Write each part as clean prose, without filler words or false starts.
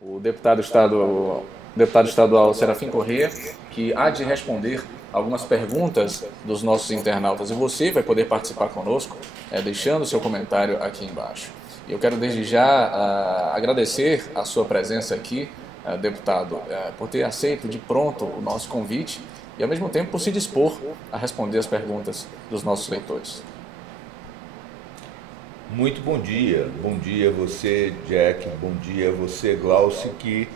o deputado estadual Serafim Corrêa, que há de responder algumas perguntas dos nossos internautas. E você vai poder participar conosco, deixando seu comentário aqui embaixo. Eu quero desde já agradecer a sua presença aqui, deputado, por ter aceito de pronto o nosso convite e, ao mesmo tempo, por se dispor a responder as perguntas dos nossos leitores. Muito bom dia. Bom dia a você, Jack. Bom dia a você, Glaucio, que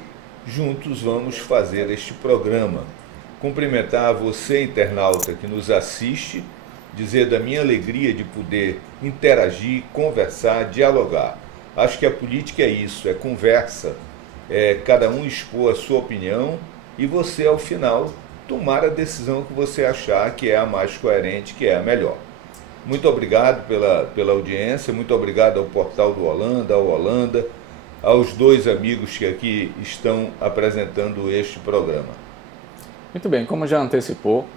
juntos vamos fazer este programa. Cumprimentar a você, internauta, que nos assiste, dizer da minha alegria de poder interagir, conversar, dialogar. Acho que a política é isso, é conversa, é cada um expor a sua opinião e você, ao final, tomar a decisão que você achar que é a mais coerente, que é a melhor. Muito obrigado pela audiência, muito obrigado ao portal do Holanda, ao Holanda, aos dois amigos que aqui estão apresentando este programa. Muito bem, como já antecipou,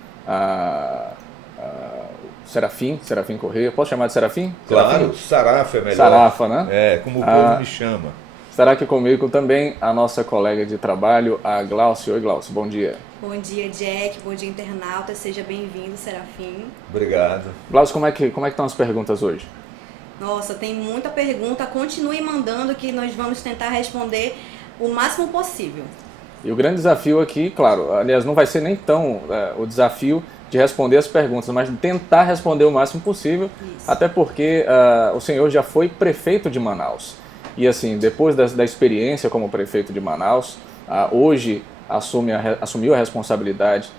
Serafim Corrêa, posso chamar de Serafim? Claro, Sarafa é melhor. Sarafa, né? É, como o povo me chama. Estará aqui comigo também a nossa colega de trabalho, a Glaucio. Oi, Glaucio, bom dia. Bom dia, Jack. Bom dia, internauta. Seja bem-vindo, Serafim. Obrigado. Glaucio, como é que estão as perguntas hoje? Nossa, tem muita pergunta. Continue mandando que nós vamos tentar responder o máximo possível. E o grande desafio aqui, claro, aliás, não vai ser nem tão o desafio de responder as perguntas, mas de tentar responder o máximo possível, até porque o senhor já foi prefeito de Manaus. E assim, depois da experiência como prefeito de Manaus, hoje assumiu a responsabilidade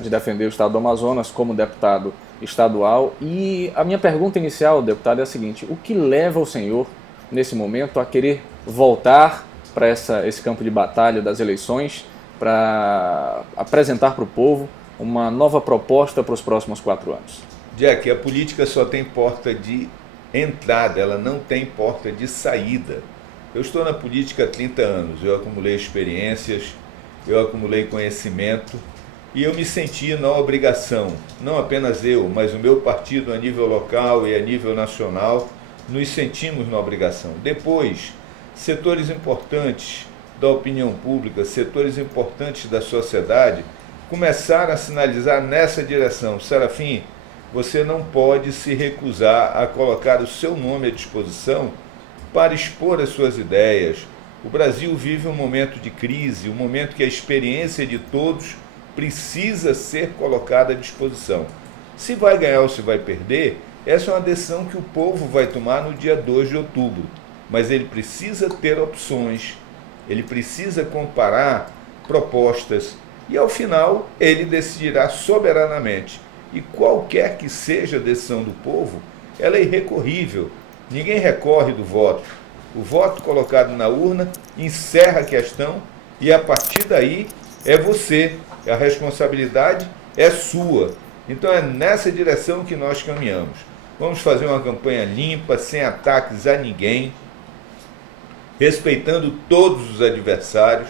de defender o estado do Amazonas como deputado estadual. E a minha pergunta inicial, deputado, é a seguinte: o que leva o senhor, nesse momento, a querer voltar para esse campo de batalha das eleições, para apresentar para o povo uma nova proposta para os próximos 4 anos? Jack, a política só tem porta de entrada, ela não tem porta de saída. Eu estou na política há 30 anos, eu acumulei experiências, eu acumulei conhecimento e eu me senti na obrigação, não apenas eu, mas o meu partido a nível local e a nível nacional, nos sentimos na obrigação. Depois, setores importantes da opinião pública, setores importantes da sociedade, começaram a sinalizar nessa direção. Serafim, você não pode se recusar a colocar o seu nome à disposição para expor as suas ideias. O Brasil vive um momento de crise, um momento que a experiência de todos precisa ser colocada à disposição. Se vai ganhar ou se vai perder, essa é uma decisão que o povo vai tomar no dia 2 de outubro. Mas ele precisa ter opções, ele precisa comparar propostas e, ao final, ele decidirá soberanamente. E qualquer que seja a decisão do povo, ela é irrecorrível. Ninguém recorre do voto. O voto colocado na urna encerra a questão e, a partir daí, é você. A responsabilidade é sua. Então é nessa direção que nós caminhamos. Vamos fazer uma campanha limpa, sem ataques a ninguém, respeitando todos os adversários,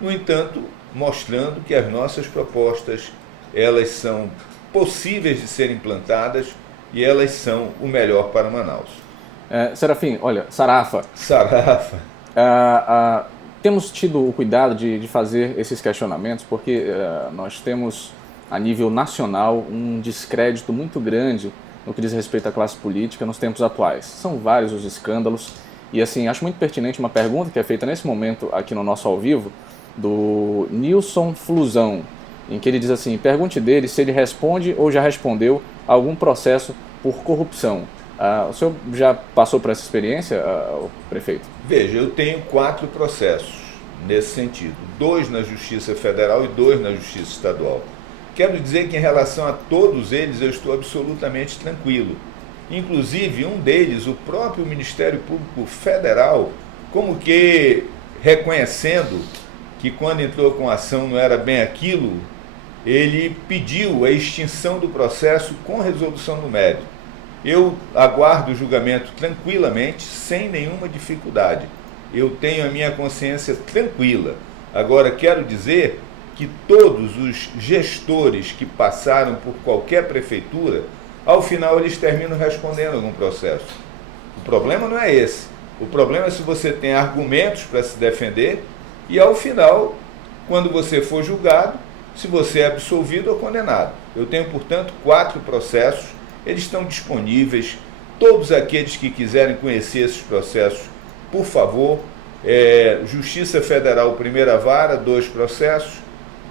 no entanto, mostrando que as nossas propostas, elas são possíveis de serem implantadas e elas são o melhor para Manaus. Serafim, olha, Sarafa. Temos tido o cuidado de fazer esses questionamentos porque nós temos, a nível nacional, um descrédito muito grande no que diz respeito à classe política nos tempos atuais. São vários os escândalos e, assim, acho muito pertinente uma pergunta que é feita nesse momento aqui no nosso ao vivo, do Nilson Flusão, em que ele diz assim: pergunte dele se ele responde ou já respondeu a algum processo por corrupção. O senhor já passou por essa experiência, prefeito? Veja, eu tenho 4 processos nesse sentido. 2 na Justiça Federal e 2 na Justiça Estadual. Quero dizer que, em relação a todos eles, eu estou absolutamente tranquilo. Inclusive, um deles, o próprio Ministério Público Federal, como que reconhecendo que quando entrou com a ação não era bem aquilo, ele pediu a extinção do processo com resolução do mérito. Eu aguardo o julgamento tranquilamente, sem nenhuma dificuldade. Eu tenho a minha consciência tranquila. Agora, quero dizer que todos os gestores que passaram por qualquer prefeitura, ao final eles terminam respondendo algum processo. O problema não é esse. O problema é se você tem argumentos para se defender e, ao final, quando você for julgado, se você é absolvido ou condenado. Eu tenho, portanto, 4 processos, eles estão disponíveis. Todos aqueles que quiserem conhecer esses processos, por favor, Justiça Federal, primeira vara, 2 processos,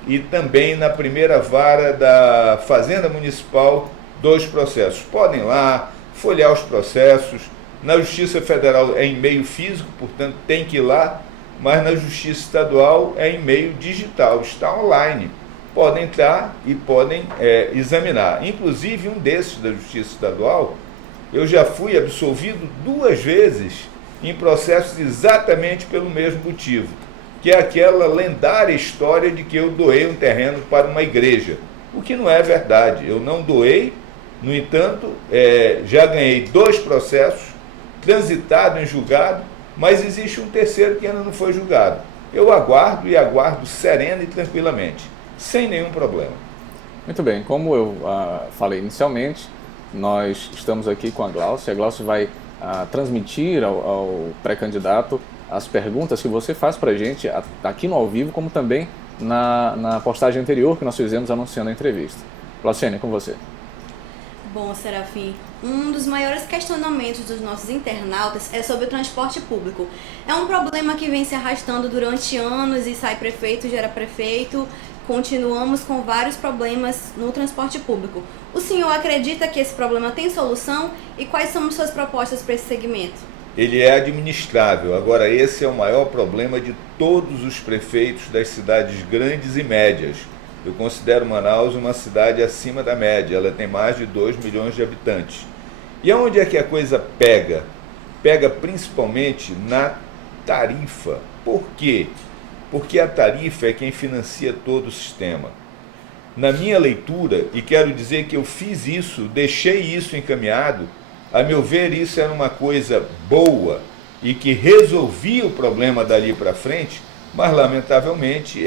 e também na primeira vara da Fazenda Municipal, 2 processos. Podem ir lá, folhear os processos. Na Justiça Federal é em meio físico, portanto tem que ir lá, mas na Justiça Estadual é em meio digital, está online. Podem entrar e podem examinar. Inclusive, um desses da Justiça Estadual, eu já fui absolvido 2 vezes em processos exatamente pelo mesmo motivo, que é aquela lendária história de que eu doei um terreno para uma igreja, o que não é verdade. Eu não doei, no entanto, já ganhei 2 processos, transitado em julgado, mas existe um terceiro que ainda não foi julgado. Eu aguardo e aguardo serena e tranquilamente, sem nenhum problema. Muito bem, como eu falei inicialmente, nós estamos aqui com a Glaucia. A Glaucia vai transmitir ao pré-candidato as perguntas que você faz para a gente aqui no ao vivo, como também na postagem anterior que nós fizemos anunciando a entrevista. Glauciane, é com você. Bom, Serafim, um dos maiores questionamentos dos nossos internautas é sobre o transporte público. É um problema que vem se arrastando durante anos e sai prefeito, gera prefeito. Continuamos com vários problemas no transporte público. O senhor acredita que esse problema tem solução e quais são as suas propostas para esse segmento? Ele é administrável. Agora, esse é o maior problema de todos os prefeitos das cidades grandes e médias. Eu considero Manaus uma cidade acima da média, ela tem mais de 2 milhões de habitantes. E aonde é que a coisa pega? Pega principalmente na tarifa. Por quê? Porque a tarifa é quem financia todo o sistema. Na minha leitura, e quero dizer que eu fiz isso, deixei isso encaminhado, a meu ver isso era uma coisa boa e que resolvia o problema dali para frente, mas lamentavelmente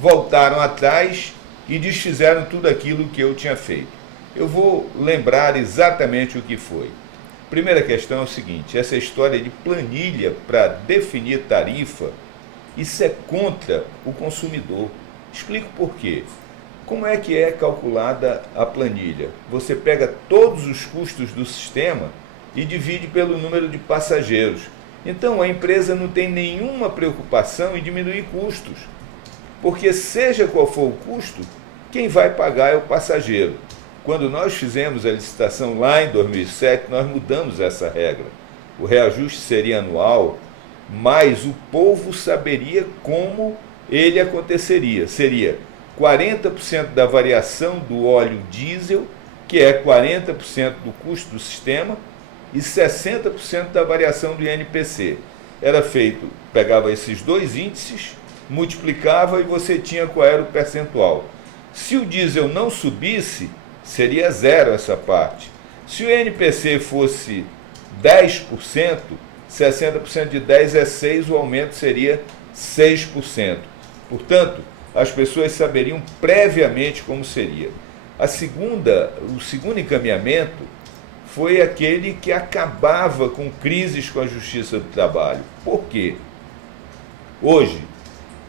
voltaram atrás e desfizeram tudo aquilo que eu tinha feito. Eu vou lembrar exatamente o que foi. Primeira questão é o seguinte: essa história de planilha para definir tarifa, isso é contra o consumidor. Explico por quê. Como é que é calculada a planilha? Você pega todos os custos do sistema e divide pelo número de passageiros. Então a empresa não tem nenhuma preocupação em diminuir custos, porque seja qual for o custo, quem vai pagar é o passageiro. Quando nós fizemos a licitação lá em 2007, nós mudamos essa regra. O reajuste seria anual, mas o povo saberia como ele aconteceria. Seria 40% da variação do óleo diesel, que é 40% do custo do sistema, e 60% da variação do INPC. Era feito, pegava esses 2 índices, multiplicava e você tinha qual era o percentual. Se o diesel não subisse, seria 0 essa parte. Se o INPC fosse 10%, 60% de 10 é 6, o aumento seria 6%. Portanto, as pessoas saberiam previamente como seria. O segundo encaminhamento foi aquele que acabava com crises com a Justiça do Trabalho. Por quê? Hoje,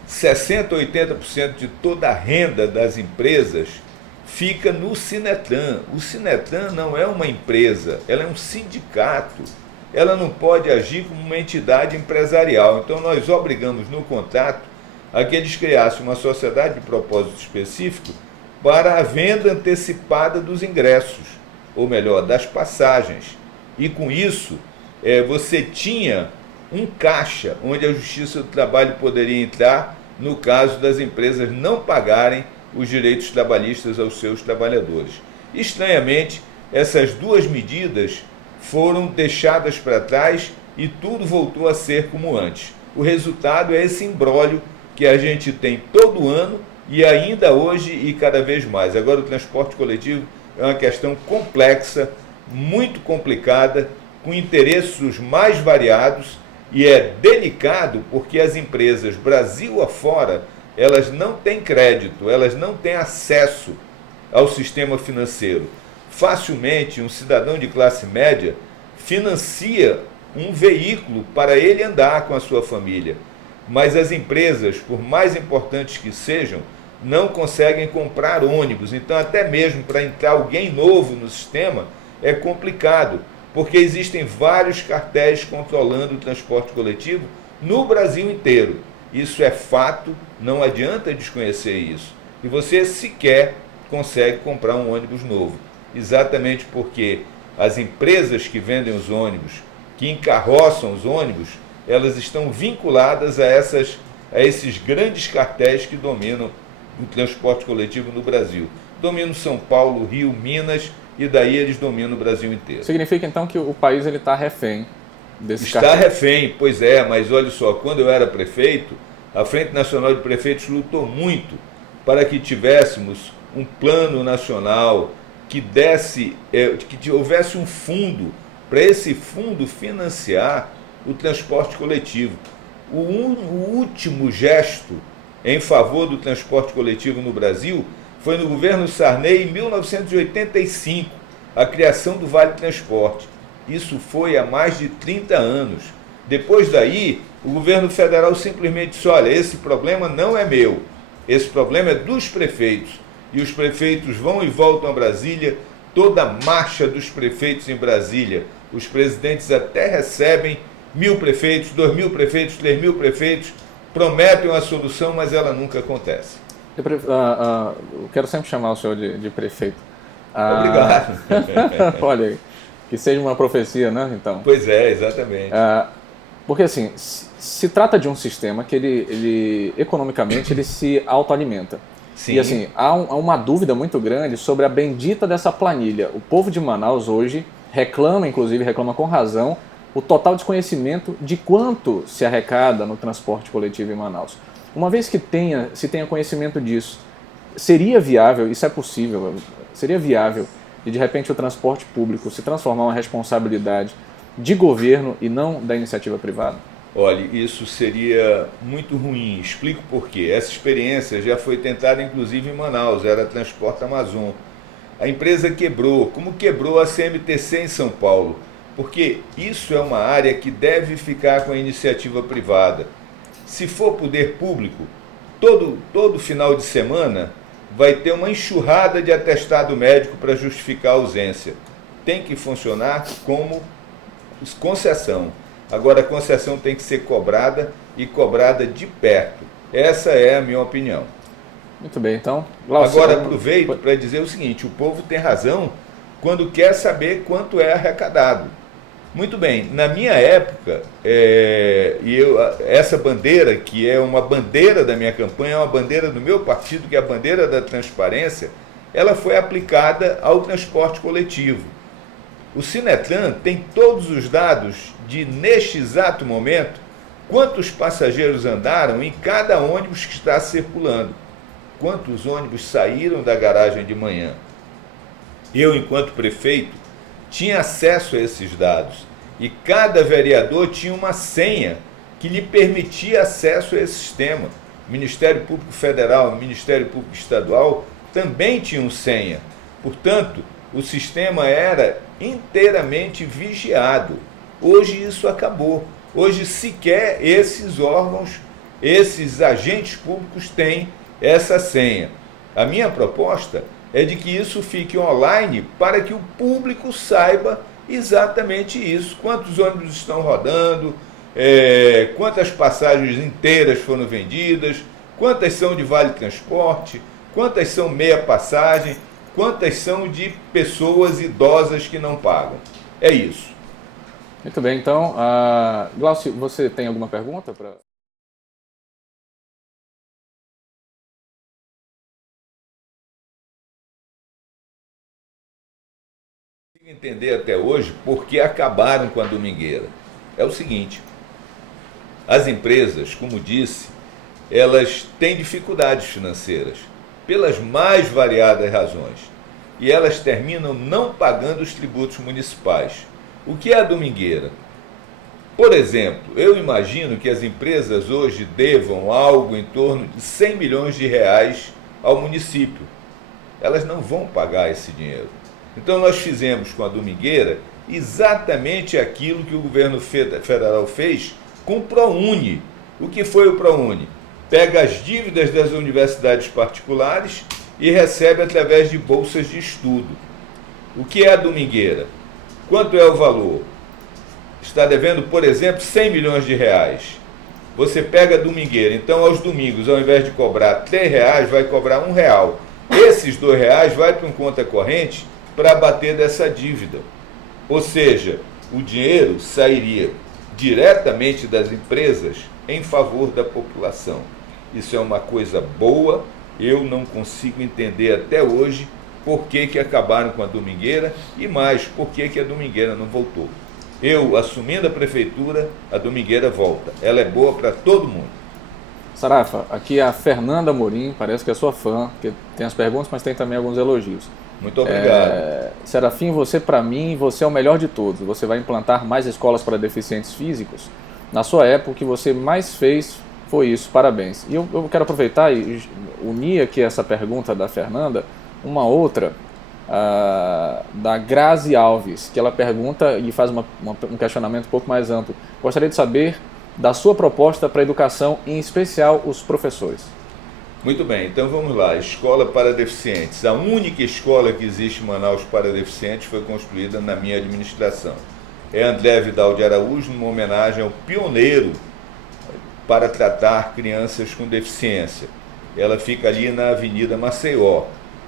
60% a 80% de toda a renda das empresas fica no Sinetran. O Sinetran não é uma empresa, ela é um sindicato. Ela não pode agir como uma entidade empresarial. Então, nós obrigamos no contrato a que eles criassem uma sociedade de propósito específico para a venda antecipada dos ingressos, ou melhor, das passagens. E com isso, você tinha um caixa onde a Justiça do Trabalho poderia entrar no caso das empresas não pagarem os direitos trabalhistas aos seus trabalhadores. Estranhamente, essas 2 medidas foram deixadas para trás e tudo voltou a ser como antes. O resultado é esse imbróglio que a gente tem todo ano e ainda hoje e cada vez mais. Agora, o transporte coletivo é uma questão complexa, muito complicada, com interesses os mais variados, e é delicado porque as empresas Brasil afora, elas não têm crédito, elas não têm acesso ao sistema financeiro. Facilmente, um cidadão de classe média financia um veículo para ele andar com a sua família. Mas as empresas, por mais importantes que sejam, não conseguem comprar ônibus. Então, até mesmo para entrar alguém novo no sistema, é complicado, porque existem vários cartéis controlando o transporte coletivo no Brasil inteiro. Isso é fato, não adianta desconhecer isso. E você sequer consegue comprar um ônibus novo. Exatamente porque as empresas que vendem os ônibus, que encarroçam os ônibus, elas estão vinculadas a esses grandes cartéis que dominam o transporte coletivo no Brasil. Dominam São Paulo, Rio, Minas, e daí eles dominam o Brasil inteiro. Significa então que o país está refém desses cartéis? Está refém, pois é, mas olha só, quando eu era prefeito, a Frente Nacional de Prefeitos lutou muito para que tivéssemos um plano nacional que houvesse um fundo, para esse fundo financiar o transporte coletivo. O último gesto em favor do transporte coletivo no Brasil foi no governo Sarney, em 1985, a criação do Vale Transporte. Isso foi há mais de 30 anos. Depois daí, o governo federal simplesmente disse, olha, esse problema não é meu, esse problema é dos prefeitos. E os prefeitos vão e voltam a Brasília, toda a marcha dos prefeitos em Brasília. Os presidentes até recebem 1.000 prefeitos, 2.000 prefeitos, 3.000 prefeitos, prometem uma solução, mas ela nunca acontece. Eu quero sempre chamar o senhor de prefeito. Obrigado. Olha, que seja uma profecia, né? Então. Pois é, exatamente. Porque assim, se trata de um sistema que ele economicamente ele se autoalimenta. Sim. E assim, há uma dúvida muito grande sobre a bendita dessa planilha. O povo de Manaus hoje reclama com razão, o total desconhecimento de quanto se arrecada no transporte coletivo em Manaus. Uma vez que se tenha conhecimento disso, seria viável, isso é possível, seria viável de repente o transporte público se transformar em uma responsabilidade de governo e não da iniciativa privada? Olha, isso seria muito ruim. Explico por quê. Essa experiência já foi tentada inclusive em Manaus, era a Transporte Amazon. A empresa quebrou, como quebrou a CMTC em São Paulo, porque isso é uma área que deve ficar com a iniciativa privada. Se for poder público, todo final de semana vai ter uma enxurrada de atestado médico para justificar a ausência. Tem que funcionar como concessão. Agora, a concessão tem que ser cobrada e cobrada de perto. Essa é a minha opinião. Muito bem, então. Glaucio, agora, aproveito para dizer o seguinte, o povo tem razão quando quer saber quanto é arrecadado. Muito bem, na minha época, essa bandeira, que é uma bandeira da minha campanha, é uma bandeira do meu partido, que é a bandeira da transparência, ela foi aplicada ao transporte coletivo. O Sinetran tem todos os dados de, neste exato momento, quantos passageiros andaram em cada ônibus que está circulando, quantos ônibus saíram da garagem de manhã. Eu, enquanto prefeito, tinha acesso a esses dados e cada vereador tinha uma senha que lhe permitia acesso a esse sistema. O Ministério Público Federal, o Ministério Público Estadual também tinham senha. Portanto, o sistema era inteiramente vigiado. Hoje isso acabou. Hoje sequer esses órgãos, esses agentes públicos têm essa senha. A minha proposta é de que isso fique online para que o público saiba exatamente isso. Quantos ônibus estão rodando, quantas passagens inteiras foram vendidas, quantas são de vale transporte, quantas são meia passagem, quantas são de pessoas idosas que não pagam. É isso. Muito bem, então, Glaucio, você tem alguma pergunta para... Entender até hoje por que acabaram com a domingueira. É o seguinte, as empresas, como disse, elas têm dificuldades financeiras, pelas mais variadas razões, e elas terminam não pagando os tributos municipais. O que é a domingueira? Por exemplo, eu imagino que as empresas hoje devam algo em torno de 100 milhões de reais ao município. Elas não vão pagar esse dinheiro. Então nós fizemos com a Domingueira exatamente aquilo que o governo federal fez com o ProUni. O que foi o ProUni? Pega as dívidas das universidades particulares e recebe através de bolsas de estudo. O que é a Domingueira? Quanto é o valor? Está devendo, por exemplo, 100 milhões de reais. Você pega a Domingueira, então aos domingos, ao invés de cobrar R$3, vai cobrar R$1. Esses R$2 vai para uma conta corrente para abater dessa dívida. Ou seja, o dinheiro sairia diretamente das empresas em favor da população. Isso é uma coisa boa, eu não consigo entender até hoje por que acabaram com a Domingueira e mais, por que a Domingueira não voltou. Eu, assumindo a prefeitura, a Domingueira volta. Ela é boa para todo mundo. Sarafa, aqui a Fernanda Morim, parece que é sua fã, que tem as perguntas, mas tem também alguns elogios. Muito obrigado. Serafim, você para mim, você é o melhor de todos. Você vai implantar mais escolas para deficientes físicos. Na sua época, o que você mais fez foi isso, parabéns. E eu quero aproveitar e unir aqui essa pergunta da Fernanda, uma outra, da Grazi Alves, que ela pergunta e faz um questionamento um pouco mais amplo. Gostaria de saber da sua proposta para a educação, em especial os professores. Muito bem, então vamos lá. Escola para deficientes. A única escola que existe em Manaus para deficientes foi construída na minha administração. É André Vidal de Araújo, numa homenagem ao pioneiro para tratar crianças com deficiência. Ela fica ali na Avenida Maceió.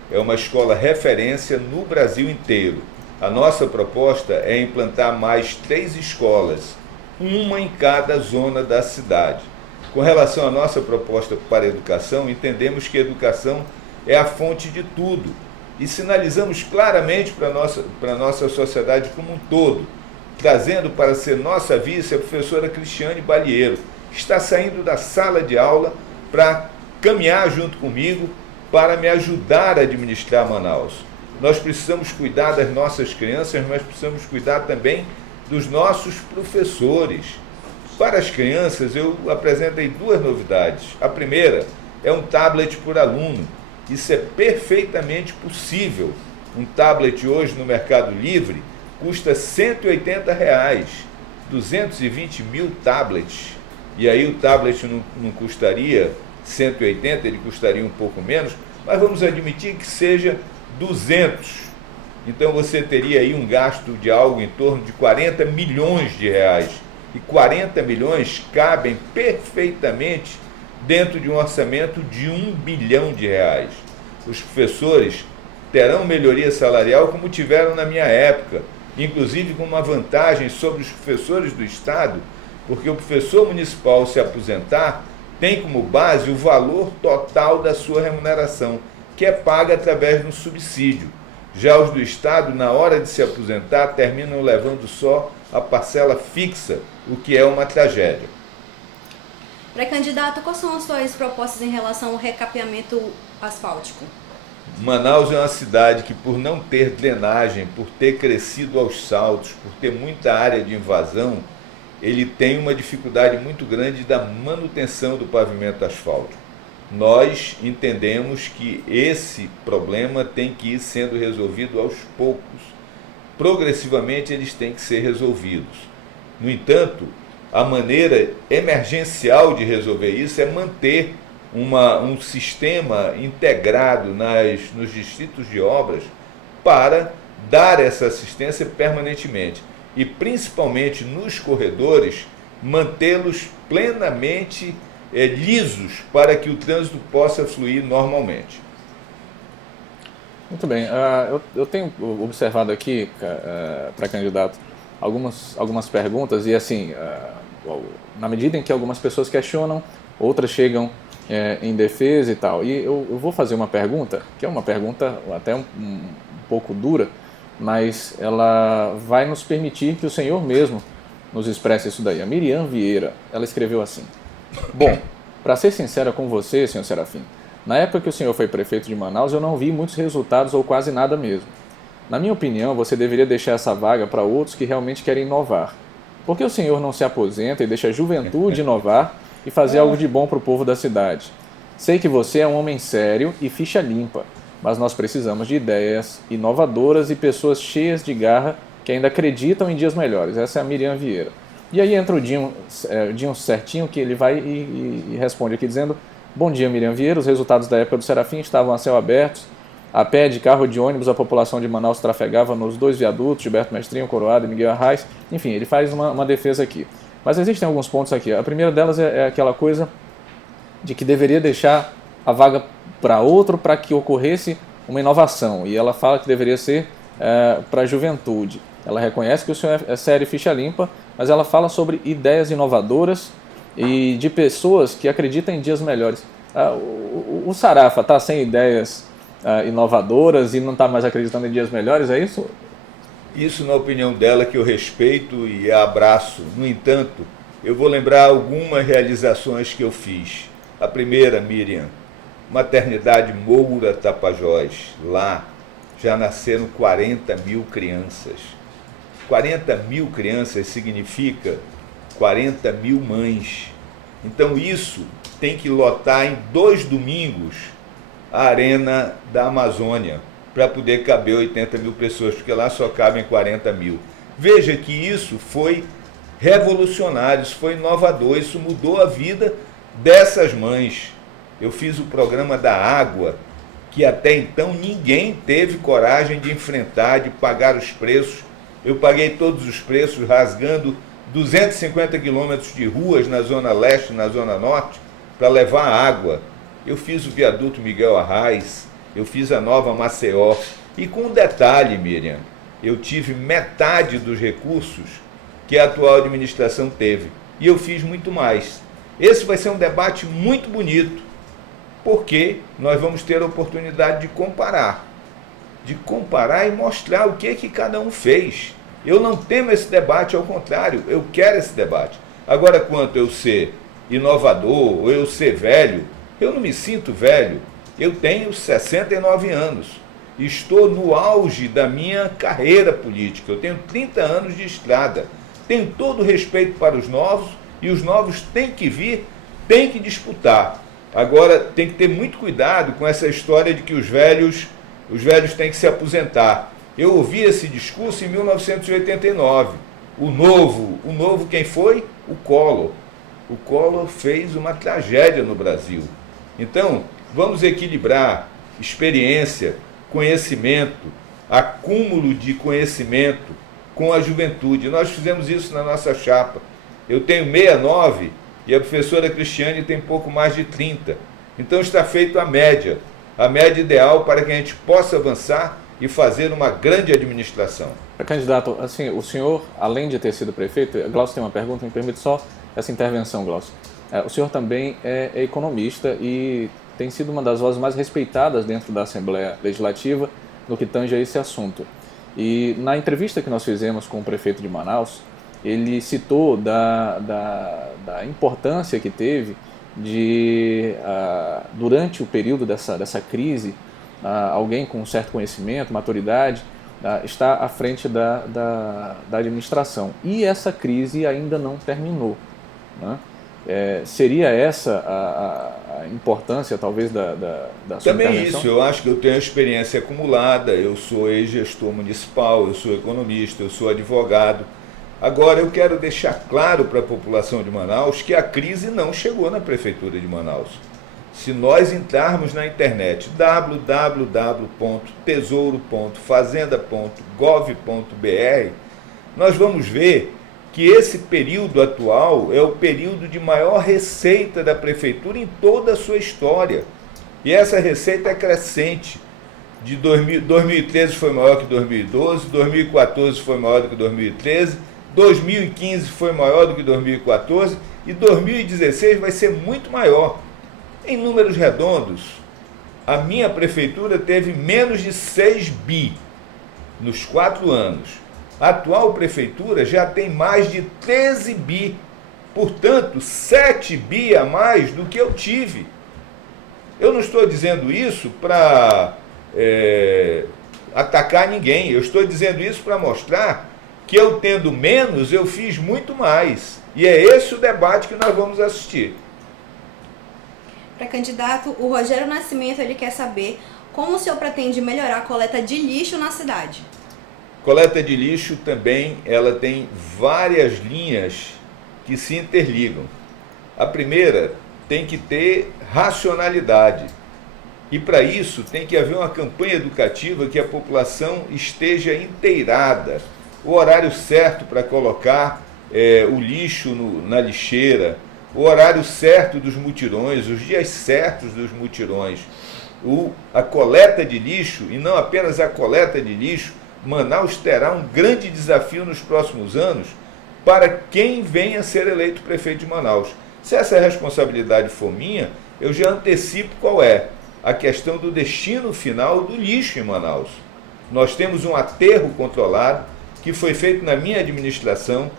É uma escola referência no Brasil inteiro. A nossa proposta é implantar mais 3 escolas, uma em cada zona da cidade. Com relação à nossa proposta para a educação, entendemos que a educação é a fonte de tudo e sinalizamos claramente para a nossa sociedade como um todo, trazendo para ser nossa vice a professora Cristiane Balieiro, que está saindo da sala de aula para caminhar junto comigo para me ajudar a administrar Manaus. Nós precisamos cuidar das nossas crianças, mas precisamos cuidar também dos nossos professores. Para as crianças, eu apresentei 2 novidades. A primeira é um tablet por aluno. Isso é perfeitamente possível. Um tablet hoje no Mercado Livre custa R$180. 220 mil tablets. E aí o tablet não custaria 180, ele custaria um pouco menos, mas vamos admitir que seja 200. Então você teria aí um gasto de algo em torno de 40 milhões de reais. E 40 milhões cabem perfeitamente dentro de um orçamento de R$1 bilhão. Os professores terão melhoria salarial como tiveram na minha época, inclusive com uma vantagem sobre os professores do Estado, porque o professor municipal, se aposentar, tem como base o valor total da sua remuneração, que é paga através de um subsídio. Já os do Estado, na hora de se aposentar, terminam levando só a parcela fixa, o que é uma tragédia. Pré-candidato, quais são as suas propostas em relação ao recapeamento asfáltico? Manaus é uma cidade que, por não ter drenagem, por ter crescido aos saltos, por ter muita área de invasão, ele tem uma dificuldade muito grande da manutenção do pavimento asfáltico. Nós entendemos que esse problema tem que ir sendo resolvido aos poucos. Progressivamente eles têm que ser resolvidos. No entanto, a maneira emergencial de resolver isso é manter um sistema integrado nos distritos de obras para dar essa assistência permanentemente e, principalmente nos corredores, mantê-los plenamente lisos para que o trânsito possa fluir normalmente. Muito bem. Eu tenho observado aqui, para candidato, algumas perguntas e, assim, na medida em que algumas pessoas questionam, outras chegam em defesa e tal. E eu vou fazer uma pergunta, que é uma pergunta até um pouco dura, mas ela vai nos permitir que o senhor mesmo nos expresse isso daí. A Miriam Vieira, ela escreveu assim: bom, para ser sincera com você, senhor Serafim, na época que o senhor foi prefeito de Manaus, eu não vi muitos resultados ou quase nada mesmo. Na minha opinião, você deveria deixar essa vaga para outros que realmente querem inovar. Por que o senhor não se aposenta e deixa a juventude inovar e fazer algo de bom para o povo da cidade? Sei que você é um homem sério e ficha limpa. mas nós precisamos de ideias inovadoras e pessoas cheias de garra que ainda acreditam em dias melhores. Essa é a Miriam Vieira. E aí entra o Dinho Certinho, que ele vai e responde aqui dizendo: bom dia, Miriam Vieira, os resultados da época do Serafim estavam a céu aberto, a pé, de carro, de ônibus, a população de Manaus trafegava nos 2 viadutos, Gilberto Mestrinho, Coroado e Miguel Arraes. Enfim, ele faz uma defesa aqui. Mas existem alguns pontos aqui. A primeira delas é aquela coisa de que deveria deixar a vaga para outro para que ocorresse uma inovação. E ela fala que deveria ser para a juventude. Ela reconhece que o senhor é sério e ficha limpa, mas ela fala sobre ideias inovadoras e de pessoas que acreditam em dias melhores. O Sarafa está sem ideias inovadoras e não está mais acreditando em dias melhores, é isso? Isso, na opinião dela, que eu respeito e abraço. No entanto, eu vou lembrar algumas realizações que eu fiz. A primeira, Miriam, Maternidade Moura Tapajós. Lá já nasceram 40 mil crianças. 40 mil crianças significa 40 mil mães. Então isso tem que lotar em 2 domingos a Arena da Amazônia, para poder caber 80 mil pessoas, porque lá só cabem 40 mil. Veja que isso foi revolucionário, isso foi inovador, isso mudou a vida dessas mães. Eu fiz o programa da água, que até então ninguém teve coragem de enfrentar, de pagar os preços. Eu paguei todos os preços, rasgando 250 quilômetros de ruas na Zona Leste e na Zona Norte, para levar água. Eu fiz o viaduto Miguel Arraes, eu fiz a nova Maceió. E com um detalhe, Miriam, eu tive metade dos recursos que a atual administração teve. E eu fiz muito mais. Esse vai ser um debate muito bonito, porque nós vamos ter a oportunidade de comparar e mostrar o que cada um fez. Eu não temo esse debate, ao contrário, eu quero esse debate. Agora, quanto eu ser inovador, ou eu ser velho, eu não me sinto velho. Eu tenho 69 anos, estou no auge da minha carreira política, eu tenho 30 anos de estrada, tenho todo o respeito para os novos, e os novos têm que vir, têm que disputar. Agora, tem que ter muito cuidado com essa história de que os velhos têm que se aposentar. Eu ouvi esse discurso em 1989. O novo quem foi? O Collor. O Collor fez uma tragédia no Brasil. Então, vamos equilibrar experiência, conhecimento, acúmulo de conhecimento com a juventude. Nós fizemos isso na nossa chapa. Eu tenho 69 e a professora Cristiane tem pouco mais de 30. Então está feita a média ideal para que a gente possa avançar e fazer uma grande administração. Candidato, assim, o senhor, além de ter sido prefeito, Glaucio tem uma pergunta, me permite só essa intervenção, Glaucio. O senhor também é economista e tem sido uma das vozes mais respeitadas dentro da Assembleia Legislativa no que tange a esse assunto. E na entrevista que nós fizemos com o prefeito de Manaus, ele citou da importância que teve de, durante o período dessa crise, alguém com um certo conhecimento, maturidade, está à frente da administração. E essa crise ainda não terminou, né? Seria essa a importância, talvez, da sua Também intervenção? isso, eu acho que eu tenho experiência acumulada, eu sou ex-gestor municipal, eu sou economista, eu sou advogado. Agora, eu quero deixar claro para a população de Manaus que a crise não chegou na Prefeitura de Manaus. Se nós entrarmos na internet www.tesouro.fazenda.gov.br, nós vamos ver que esse período atual é o período de maior receita da Prefeitura em toda a sua história. E essa receita é crescente. 2013 foi maior que 2012, 2014 foi maior do que 2013, 2015 foi maior do que 2014 e 2016 vai ser muito maior. Em números redondos, a minha prefeitura teve menos de 6 bi nos 4 anos. A atual prefeitura já tem mais de 13 bi, portanto, 7 bi a mais do que eu tive. Eu não estou dizendo isso para atacar ninguém, eu estou dizendo isso para mostrar que eu tendo menos, eu fiz muito mais. E é esse o debate que nós vamos assistir. Para candidato, o Rogério Nascimento ele quer saber como o senhor pretende melhorar a coleta de lixo na cidade? Coleta de lixo também, ela tem várias linhas que se interligam. A primeira tem que ter racionalidade. E para isso tem que haver uma campanha educativa que a população esteja inteirada. O horário certo para colocar o lixo na lixeira, o horário certo dos mutirões, os dias certos dos mutirões, a coleta de lixo, e não apenas a coleta de lixo. Manaus terá um grande desafio nos próximos anos para quem venha a ser eleito prefeito de Manaus. Se essa responsabilidade for minha, eu já antecipo qual é a questão do destino final do lixo em Manaus. Nós temos um aterro controlado que foi feito na minha administração.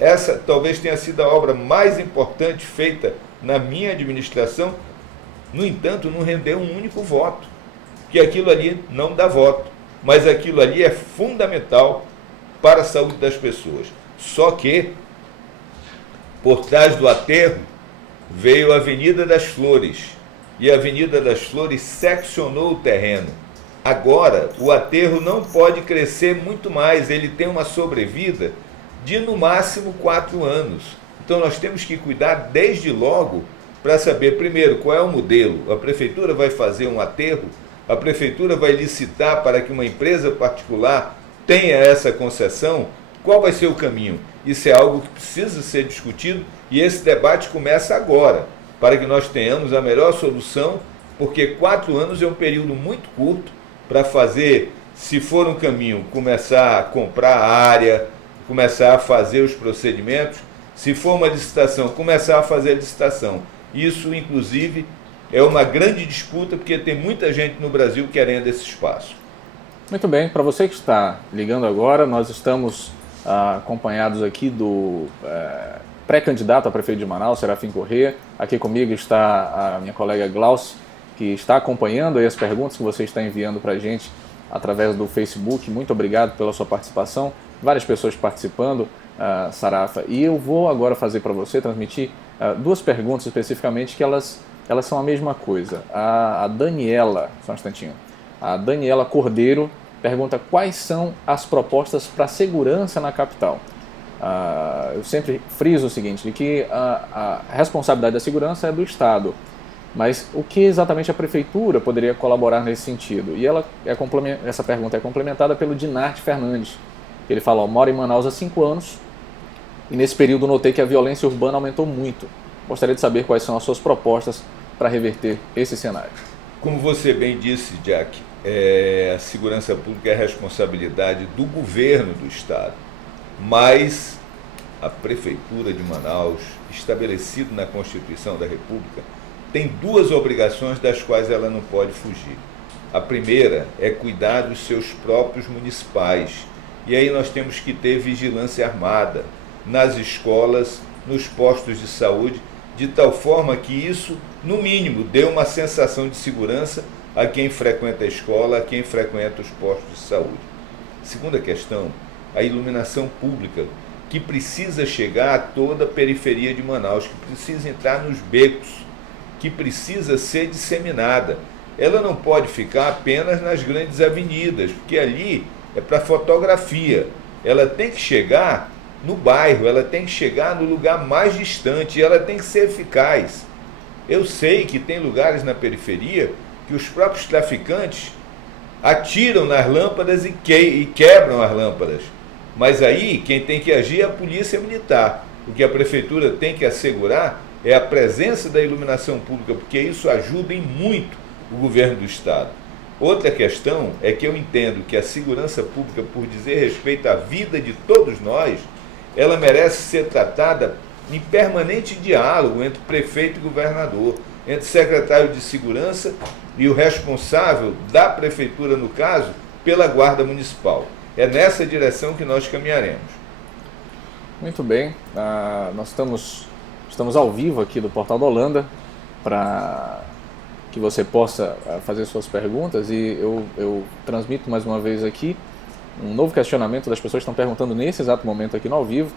Essa talvez tenha sido a obra mais importante feita na minha administração. No entanto, não rendeu um único voto, porque aquilo ali não dá voto. Mas aquilo ali é fundamental para a saúde das pessoas. Só que, por trás do aterro, veio a Avenida das Flores. E a Avenida das Flores seccionou o terreno. Agora, o aterro não pode crescer muito mais. Ele tem uma sobrevida de, no máximo, 4 anos. Então, nós temos que cuidar desde logo para saber, primeiro, qual é o modelo. A prefeitura vai fazer um aterro? A prefeitura vai licitar para que uma empresa particular tenha essa concessão? Qual vai ser o caminho? Isso é algo que precisa ser discutido e esse debate começa agora, para que nós tenhamos a melhor solução, porque 4 anos é um período muito curto para fazer, se for um caminho, começar a comprar a área, começar a fazer os procedimentos, se for uma licitação, começar a fazer a licitação. Isso, inclusive, é uma grande disputa, porque tem muita gente no Brasil querendo esse espaço. Muito bem, para você que está ligando agora, nós estamos acompanhados aqui do pré-candidato a prefeito de Manaus, Serafim Corrêa. Aqui comigo está a minha colega Glauce, que está acompanhando aí as perguntas que você está enviando para a gente através do Facebook. Muito obrigado pela sua participação. Várias pessoas participando, Sarafa. E eu vou agora fazer para você, transmitir 2 perguntas especificamente, que elas são a mesma coisa. A Daniela, só um instantinho. A Daniela Cordeiro pergunta quais são as propostas para a segurança na capital. Eu sempre friso o seguinte, de que a responsabilidade da segurança é do Estado, mas o que exatamente a Prefeitura poderia colaborar nesse sentido? E essa pergunta é complementada pelo Dinarte Fernandes. Ele fala, moro em Manaus há 5 anos e nesse período notei que a violência urbana aumentou muito. Gostaria de saber quais são as suas propostas para reverter esse cenário. Como você bem disse, Jack, a segurança pública é a responsabilidade do governo do Estado, mas a Prefeitura de Manaus, estabelecido na Constituição da República, tem 2 obrigações das quais ela não pode fugir. A primeira é cuidar dos seus próprios municipais, e aí nós temos que ter vigilância armada nas escolas, nos postos de saúde, de tal forma que isso, no mínimo, dê uma sensação de segurança a quem frequenta a escola, a quem frequenta os postos de saúde. Segunda questão, a iluminação pública, que precisa chegar a toda a periferia de Manaus, que precisa entrar nos becos, que precisa ser disseminada. Ela não pode ficar apenas nas grandes avenidas, porque ali é para fotografia. Ela tem que chegar no bairro, ela tem que chegar no lugar mais distante, e ela tem que ser eficaz. Eu sei que tem lugares na periferia que os próprios traficantes atiram nas lâmpadas e quebram as lâmpadas. Mas aí quem tem que agir é a polícia militar. O que a prefeitura tem que assegurar é a presença da iluminação pública, porque isso ajuda em muito o governo do Estado. Outra questão é que eu entendo que a segurança pública, por dizer respeito à vida de todos nós, ela merece ser tratada em permanente diálogo entre prefeito e governador, entre secretário de segurança e o responsável da prefeitura, no caso, pela guarda municipal. É nessa direção que nós caminharemos. Muito bem, nós estamos ao vivo aqui do Portal da Holanda para que você possa fazer suas perguntas, e eu transmito mais uma vez aqui um novo questionamento das pessoas que estão perguntando nesse exato momento aqui no ao vivo.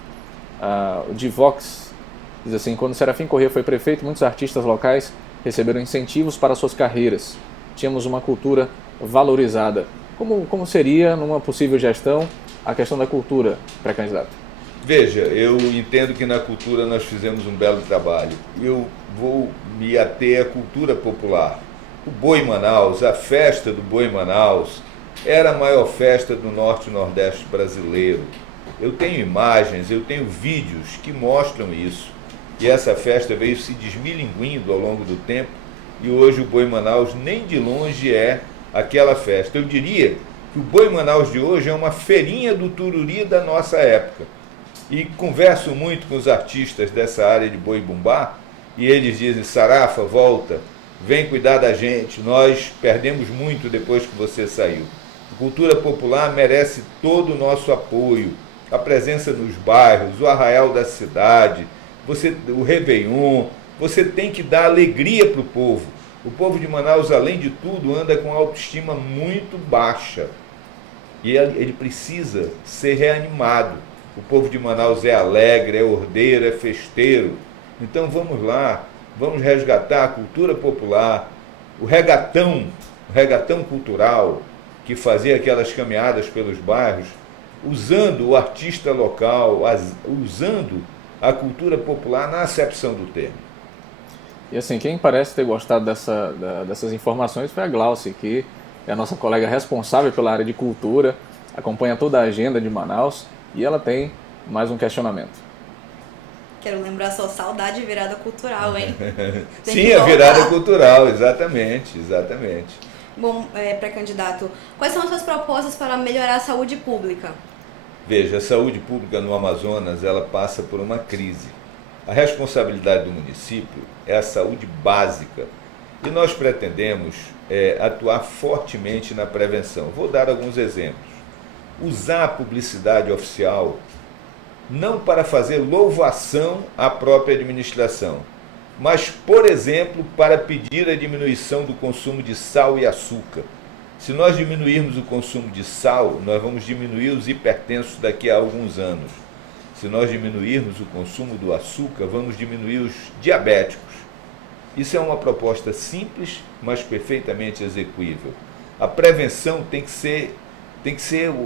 O Divox diz assim: quando Serafim Corrêa foi prefeito, muitos artistas locais receberam incentivos para suas carreiras. tínhamos uma cultura valorizada. Como seria, numa possível gestão, a questão da cultura, pré-candidato? Veja, eu entendo que na cultura nós fizemos um belo trabalho. Eu vou me ater à cultura popular. O Boi Manaus, a festa do Boi Manaus, era a maior festa do Norte e Nordeste brasileiro. Eu tenho imagens, eu tenho vídeos que mostram isso. E essa festa veio se desmilinguindo ao longo do tempo, e hoje o Boi Manaus nem de longe é aquela festa. Eu diria que o Boi Manaus de hoje é uma feirinha do Tururi da nossa época. E converso muito com os artistas dessa área de boi bumbá, e eles dizem: Sarafa, volta, vem cuidar da gente, nós perdemos muito depois que você saiu. A cultura popular merece todo o nosso apoio, a presença nos bairros, o arraial da cidade, o Réveillon. Você tem que dar alegria para o povo. O povo de Manaus, além de tudo, anda com autoestima muito baixa. E ele precisa ser reanimado. O povo de Manaus é alegre, é ordeiro, é festeiro. Então vamos lá, vamos resgatar a cultura popular, o regatão cultural, que fazia aquelas caminhadas pelos bairros, usando o artista local, usando a cultura popular na acepção do termo. E assim, quem parece ter gostado dessas informações foi a Glauce, que é a nossa colega responsável pela área de cultura, acompanha toda a agenda de Manaus, e ela tem mais um questionamento. Quero lembrar só, saudade de virada cultural, hein? Sim, a virada cultural, exatamente. Bom, pré-candidato, quais são as suas propostas para melhorar a saúde pública? Veja, a saúde pública no Amazonas, ela passa por uma crise. A responsabilidade do município é a saúde básica. E nós pretendemos atuar fortemente na prevenção. Vou dar alguns exemplos. Usar a publicidade oficial não para fazer louvação à própria administração, mas, por exemplo, para pedir a diminuição do consumo de sal e açúcar. Se nós diminuirmos o consumo de sal, nós vamos diminuir os hipertensos daqui a alguns anos. Se nós diminuirmos o consumo do açúcar, vamos diminuir os diabéticos. Isso é uma proposta simples, mas perfeitamente execuível. A prevenção tem que ser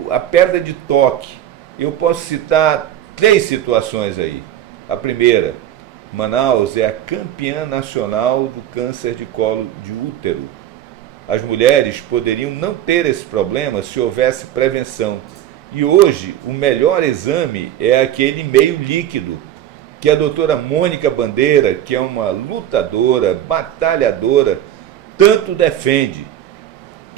a pedra de toque. Eu posso citar 3 situações aí. A primeira, Manaus é a campeã nacional do câncer de colo de útero. As mulheres poderiam não ter esse problema se houvesse prevenção. E hoje, o melhor exame é aquele meio líquido, que a doutora Mônica Bandeira, que é uma lutadora, batalhadora, tanto defende.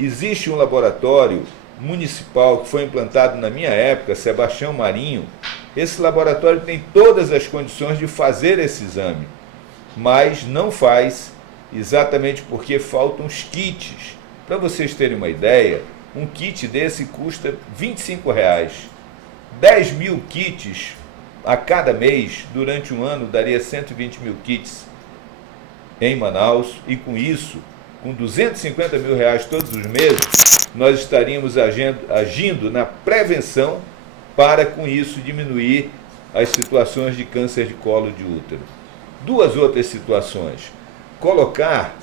Existe um laboratório municipal que foi implantado na minha época, Sebastião Marinho. Esse laboratório tem todas as condições de fazer esse exame, mas não faz, exatamente porque faltam os kits. Para vocês terem uma ideia, um kit desse custa R$25. 10 mil kits a cada mês, durante um ano, daria 120 mil kits em Manaus, e com isso, com R$250 mil todos os meses, nós estaríamos agindo na prevenção para, com isso, diminuir as situações de câncer de colo de útero. 2 outras situações: colocar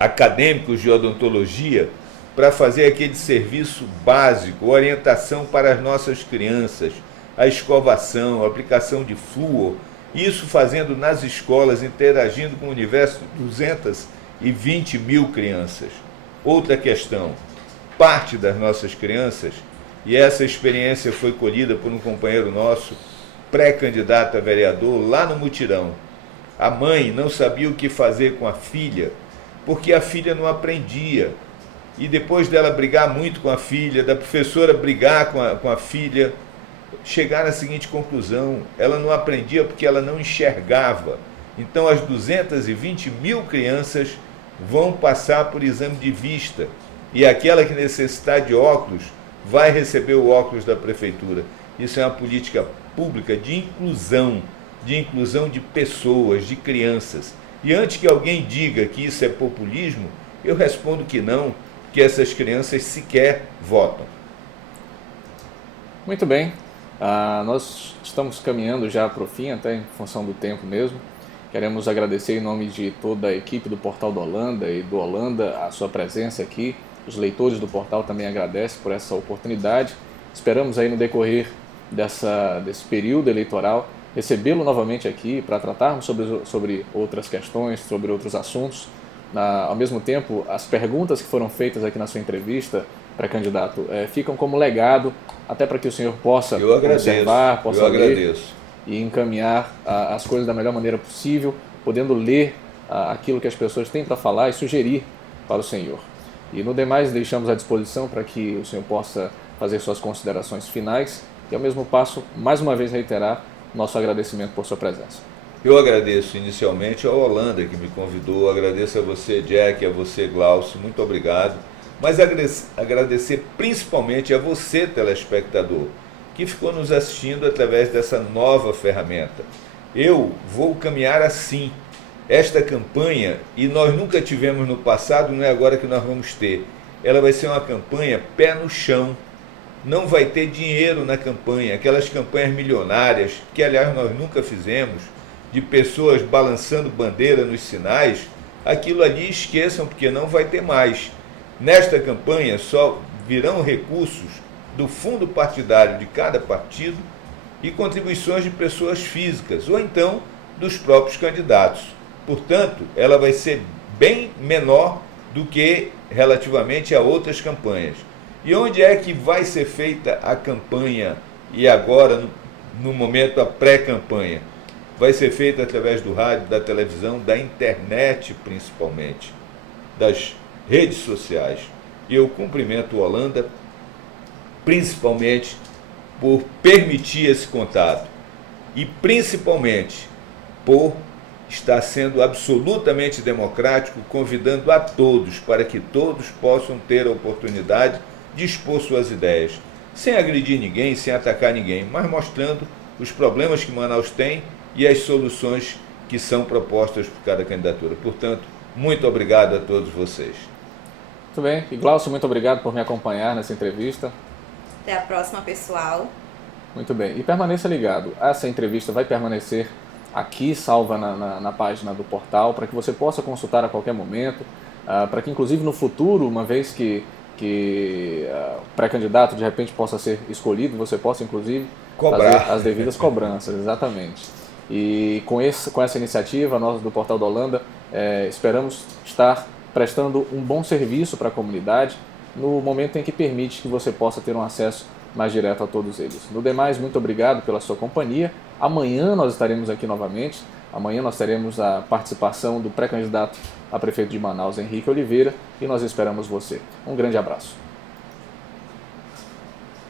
acadêmicos de odontologia para fazer aquele serviço básico, orientação para as nossas crianças, a escovação, a aplicação de flúor, isso fazendo nas escolas, interagindo com o universo de 220 mil crianças. Outra questão: parte das nossas crianças, e essa experiência foi colhida por um companheiro nosso, pré-candidato a vereador, lá no Mutirão. A mãe não sabia o que fazer com a filha, porque a filha não aprendia. E depois dela brigar muito com a filha, da professora brigar com a filha, chegar à seguinte conclusão: ela não aprendia porque ela não enxergava. Então as 220 mil crianças vão passar por exame de vista, e aquela que necessitar de óculos vai receber o óculos da prefeitura. Isso é uma política pública de inclusão de pessoas, de crianças. E antes que alguém diga que isso é populismo, eu respondo que não, que essas crianças sequer votam. Muito bem, nós estamos caminhando já para o fim, até em função do tempo mesmo. Queremos agradecer em nome de toda a equipe do Portal do Holanda e do Holanda a sua presença aqui. Os leitores do portal também agradecem por essa oportunidade. Esperamos aí no decorrer desse período eleitoral recebê-lo novamente aqui para tratarmos sobre outras questões, sobre outros assuntos. Ao mesmo tempo, as perguntas que foram feitas aqui na sua entrevista, pré-candidato, ficam como legado, até para que o senhor possa observar, possa ler e encaminhar as coisas da melhor maneira possível, podendo ler aquilo que as pessoas têm para falar e sugerir para o senhor. E no demais, deixamos à disposição para que o senhor possa fazer suas considerações finais e, ao mesmo passo, mais uma vez reiterar nosso agradecimento por sua presença. Eu agradeço inicialmente ao Holanda que me convidou, agradeço a você, Jack, a você, Glaucio, muito obrigado. Mas agradecer principalmente a você, telespectador, que ficou nos assistindo através dessa nova ferramenta. Eu vou caminhar assim, esta campanha, e nós nunca tivemos no passado, não é agora que nós vamos ter. Ela vai ser uma campanha pé no chão. Não vai ter dinheiro na campanha, aquelas campanhas milionárias, que aliás nós nunca fizemos, de pessoas balançando bandeira nos sinais, aquilo ali esqueçam, porque não vai ter mais. Nesta campanha só virão recursos do fundo partidário de cada partido e contribuições de pessoas físicas, ou então dos próprios candidatos. Portanto, ela vai ser bem menor do que relativamente a outras campanhas. E onde é que vai ser feita a campanha e agora, no momento, a pré-campanha? Vai ser feita através do rádio, da televisão, da internet principalmente, das redes sociais. E eu cumprimento o Holanda principalmente por permitir esse contato e principalmente por estar sendo absolutamente democrático, convidando a todos para que todos possam ter a oportunidade de expor suas ideias, sem agredir ninguém, sem atacar ninguém, mas mostrando os problemas que Manaus tem e as soluções que são propostas por cada candidatura. Portanto, muito obrigado a todos vocês. Muito bem. E Glaucio, muito obrigado por me acompanhar nessa entrevista. Até a próxima, pessoal. Muito bem. E permaneça ligado. Essa entrevista vai permanecer aqui, salva na página do portal, para que você possa consultar a qualquer momento, para que inclusive no futuro, uma vez que o pré-candidato de repente possa ser escolhido, você possa inclusive fazer as devidas cobranças, exatamente. E com essa iniciativa, nós do Portal da Holanda esperamos estar prestando um bom serviço para a comunidade no momento em que permite que você possa ter um acesso mais direto a todos eles. No demais, muito obrigado pela sua companhia. Amanhã nós estaremos aqui novamente. Amanhã nós teremos a participação do pré-candidato a prefeito de Manaus, Henrique Oliveira, e nós esperamos você. Um grande abraço.